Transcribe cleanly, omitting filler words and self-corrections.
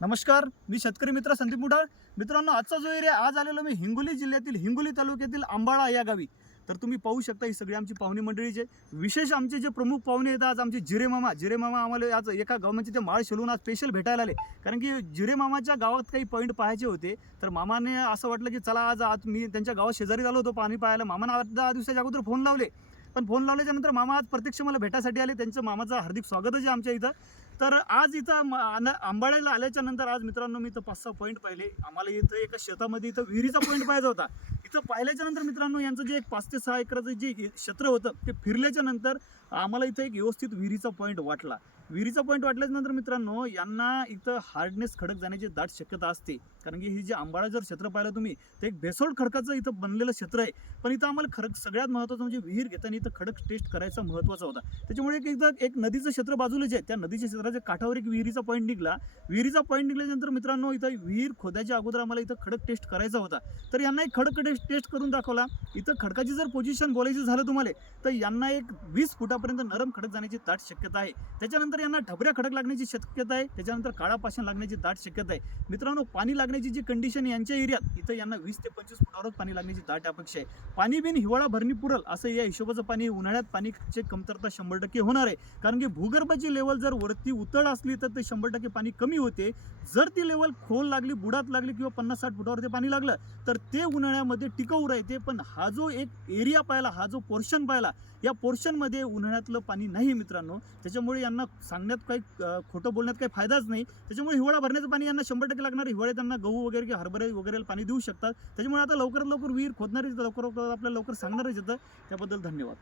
नमस्कार, मी शेतकरी मित्र संदीप मुठाळ. मित्रांनो, आजचा जो एरिया आज आलेलो मी हिंगोली जिल्ह्यातील हिंगोली तालुक्यातील अंबाळा या गावी. तर तुम्ही पाहू शकता ही सगळी आमची पाहुणे मंडळीचे विशेष आमचे जे प्रमुख पाहुणे आहेत आज आमचे जिरे मामा आम्हाला आज एका गाव म्हणजे ते माळ शेलून आज स्पेशल भेटायला आले. कारण की जिरे मामाच्या गावात काही पॉईंट पाहायचे होते. तर मामाने असं वाटलं की चला आज मी त्यांच्या गावात शेजारी आलो होतो पाणी पाहायला. मामाने 8-10 दिवसाच्या अगोदर फोन लावले. पण फोन लावल्याच्या नंतर मामा आज प्रत्यक्ष मला भेटायसाठी आले. त्यांचं मामाचं हार्दिक स्वागतच आहे आमच्या इथं. तर आज इथं आंबाळ्याला आल्याच्या नंतर आज मित्रांनो मी इथं 5-6 पॉईंट पाहिले. आम्हाला इथं एका शेतामध्ये इथं विहिरीचा पॉईंट पाहायचा होता. इथं पाहिल्याच्या नंतर मित्रांनो यांचं जे एक 5 ते 6 एकराचं जे क्षेत्र होतं ते फिरल्याच्या नंतर आम्हाला इथं एक व्यवस्थित विहिरीचा पॉईंट वाटला. विहिरीचा पॉईंट वाटल्याच्या नंतर मित्रांनो यांना इथं हार्डनेस खडक जाण्याची दाट शक्यता असते. कारण की ही जे आंबाळा जर क्षेत्र पाहिलं तुम्ही ते एक बेसोल्ट खडकाचं इथं बनलेलं क्षेत्र आहे. पण इथं आम्हाला खडक सगळ्यात महत्त्वाचं म्हणजे विहीर घेताना इथं खडक टेस्ट करायचा महत्त्वाचा होता. त्याच्यामुळे एक नदीचं क्षेत्र बाजूला जे आहे त्या नदीच्या क्षेत्राच्या काठावर एक विहिरीचा पॉईंट निघाला. विहिरीचा पॉईंट निघाल्यानंतर मित्रांनो इथं विहीर खोदायच्या अगोदर आम्हाला इथं खडक टेस्ट करायचा होता. तर यांना एक खडक टेस्ट करून दाखवला. इथं खडकाची जर पोझिशन बोलायचं झालं तुम्हाला तर यांना एक 20 फुटापर्यंत नरम खडक जाण्याची दाट शक्यता आहे. त्याच्यानंतर यांना ढबऱ्या खडक लागण्याची शक्यता आहे. त्याच्यानंतर काळा पाषाण लागण्याची दाट शक्यता आहे. मित्रांनो, पाणी लागण्याची जी कंडिशन यांच्या एरियात इथं यांना 20 ते 25 फुटावरच पाणी लागण्याची दाट अपेक्षा आहे. पाणी बिन हिवाळा भरणी पुरल असं या हिशोबाचं पाणी उन्हाळ्यात पाणीची कमतरता 100% होणार आहे. कारण की भूगर्भाची लेवल जर वरती उतळ असली तर ते 100% पाणी कमी होते. जर ती लेवल खोल लागली, बुडात लागली किंवा 50-60 फुटावर ते पाणी लागलं तर ते उन्हाळ्यामध्ये टिकाऊ राहते. पण हा जो एक एरिया पाहिला, हा जो पोर्शन पाहिला, या पोर्शनमध्ये उन्हाळ्यातलं पाणी नाही मित्रांनो. त्याच्यामुळे यांना सांगण्यात काही खोटं बोलण्यात काही फायदाच नाही. त्याच्यामुळे हिवाळा भरण्याचं पाणी यांना 100% लागणार. हिवाळ्यात त्यांना गहू वगैरे किंवा हरभरे वगैरे पाणी देऊ शकतात. त्याच्यामुळे आता लवकरात लवकर विहीर खोदणारच लवकर आपल्याला लवकर सांगणारच येतं. त्याबद्दल धन्यवाद.